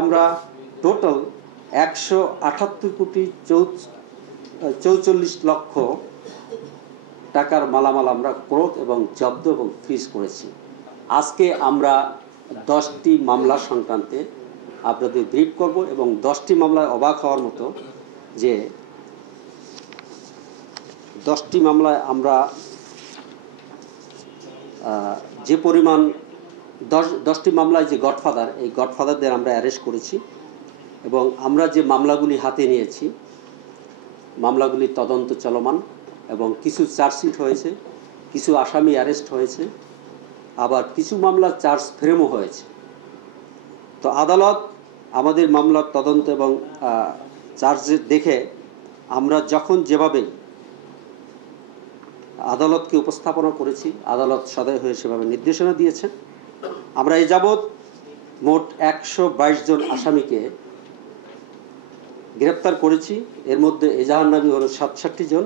আমরা টোটাল 178,44 লক্ষ টাকার মালামাল আমরা ক্রয় এবং জব্দ এবং ফ্রিজ করেছি। আজকে আমরা 10টি মামলা সংক্রান্তে আপনাদের ব্রিফ করব এবং 10টি মামলায় অবাক হওয়ার মতো যে 10টি মামলায় আমরা যে পরিমাণ 10টি মামলায় যে গডফাদার, এই গডফাদারদের আমরা অ্যারেস্ট করেছি এবং আমরা যে মামলাগুলি হাতে নিয়েছি মামলাগুলি তদন্ত চলমান এবং কিছু চার্জশিট হয়েছে, কিছু আসামি অ্যারেস্ট হয়েছে, আবার কিছু মামলার চার্জ ফ্রেমও হয়েছে। তো আদালত আমাদের মামলার তদন্ত এবং চার্জ দেখে আমরা যখন যেভাবে আদালতকে উপস্থাপনা করেছি, আদালত সদয় হয়ে সেভাবে নির্দেশনা দিয়েছেন। আমরা এ যাবৎ মোট 122 জন আসামিকে গ্রেপ্তার করেছি। এর মধ্যে এজাহারনামী হলো 67 জন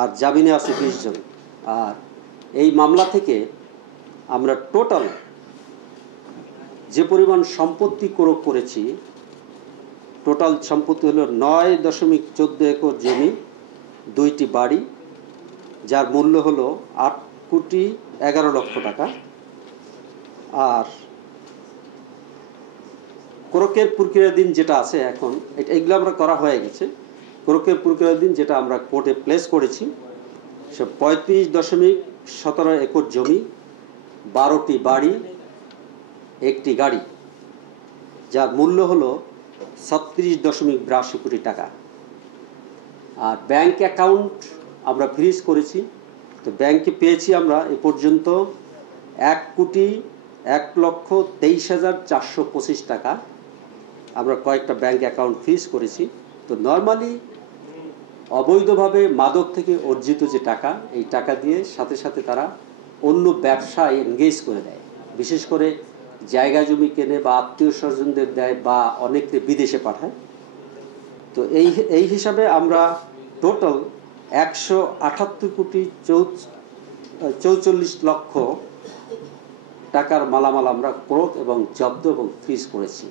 আর জামিনে আছে 20 জন। আর এই মামলা থেকে আমরা টোটাল যে পরিমাণ সম্পত্তি ক্রয় করেছি, টোটাল সম্পত্তি হলো 9.14 একর জমি, 2টি বাড়ি, যার মূল্য হলো 8,11 লক্ষ টাকা। আর ক্রয়ের প্রক্রিয়াধীন যেটা আছে এখন, এগুলো আমরা করা হয়ে গেছে। ক্রয়ের প্রক্রিয়াধীন যেটা আমরা কোর্টে প্লেস করেছি সে 35.17 একর জমি, 12টি বাড়ি, 1টি গাড়ি, যার মূল্য হলো 36.82 কোটি টাকা। আর ব্যাংক অ্যাকাউন্ট আমরা ফ্রিজ করেছি। তো ব্যাংকে পেয়েছি আমরা এ পর্যন্ত 1,01,23,425 টাকা। আমরা কয়েকটা ব্যাংক অ্যাকাউন্ট ফ্রিজ করেছি। তো নর্মালি অবৈধভাবে মাদক থেকে অর্জিত যে টাকা, এই টাকা দিয়ে সাথে সাথে তারা অন্য ব্যবসায় এনগেজ করে দেয়, বিশেষ করে জায়গা জমি কেনে বা আত্মীয় স্বজনদের দেয় বা অনেককে বিদেশে পাঠায়। তো এই হিসাবে আমরা টোটাল 178,44 লক্ষ টাকার মালামাল আমরা ক্রয় এবং জব্দ এবং ফ্রিজ করেছি।